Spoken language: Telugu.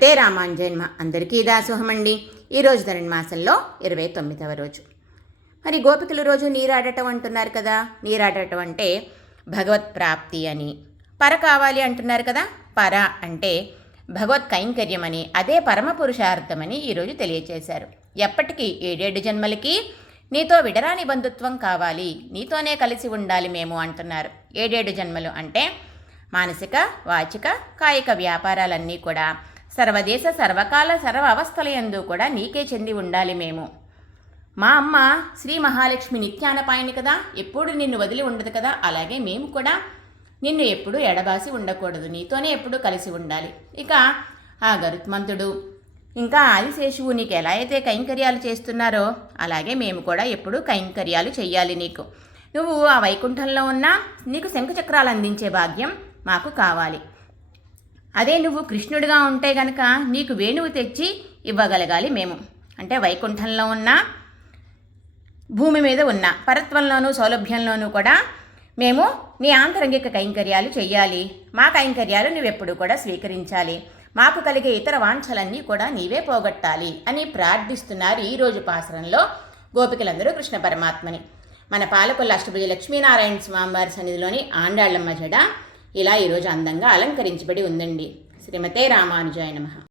శ్రీమతే రామాంజన్మ అందరికీ దాసోహమండి. ఈరోజు ధనుర్మాసంలో 29వ రోజు. మరి గోపికలు రోజు నీరాడటం అంటున్నారు కదా. నీరాడటం అంటే భగవత్ ప్రాప్తి అని, పర కావాలి అంటున్నారు కదా. పర అంటే భగవత్ కైంకర్యం అని, అదే పరమ పురుషార్థమని ఈరోజు తెలియచేశారు. ఎప్పటికీ 7 జన్మలకి నీతో విడరాని బంధుత్వం కావాలి, నీతోనే కలిసి ఉండాలి మేము అంటున్నారు. 7 జన్మలు అంటే మానసిక, వాచిక, కాయిక వ్యాపారాలన్నీ కూడా సర్వదేశ సర్వకాల సర్వ అవస్థలయందు కూడా నీకే చెంది ఉండాలి మేము. మా అమ్మ శ్రీ మహాలక్ష్మి నిత్యానపాయని కదా, ఎప్పుడు నిన్ను వదిలి ఉండదు కదా. అలాగే మేము కూడా నిన్ను ఎప్పుడూ ఎడబాసి ఉండకూడదు, నీతోనే ఎప్పుడూ కలిసి ఉండాలి. ఇక ఆ గరుత్మంతుడు ఇంకా ఆదిశేషువు నీకు ఎలా అయితే కైంకర్యాలు చేస్తున్నారో అలాగే మేము కూడా ఎప్పుడూ కైంకర్యాలు చెయ్యాలి నీకు. నువ్వు ఆ వైకుంఠంలో ఉన్నా నీకు శంఖచక్రాలు అందించే భాగ్యం మాకు కావాలి. అదే నువ్వు కృష్ణుడిగా ఉంటే గనక నీకు వేణువు తెచ్చి ఇవ్వగలగాలి మేము. అంటే వైకుంఠంలో ఉన్న, భూమి మీద ఉన్న, పరత్వంలోనూ సౌలభ్యంలోనూ కూడా మేము నీ ఆంతరంగిక కైంకర్యాలు చెయ్యాలి. మా కైంకర్యాలు నువ్వెప్పుడు కూడా స్వీకరించాలి. మాకు కలిగే ఇతర వాంఛలన్నీ కూడా నీవే పోగొట్టాలి అని ప్రార్థిస్తున్నారు ఈరోజు పాసరంలో గోపికలందరూ కృష్ణ పరమాత్మని. మన పాలకొల్ల అష్టభుజ లక్ష్మీనారాయణ స్వామివారి సన్నిధిలోని ఆండాళ్ళమ్మ జడ ఇలా ఈరోజు అందంగా అలంకరించబడి ఉందండి. శ్రీమతే రామానుజాయ నమః.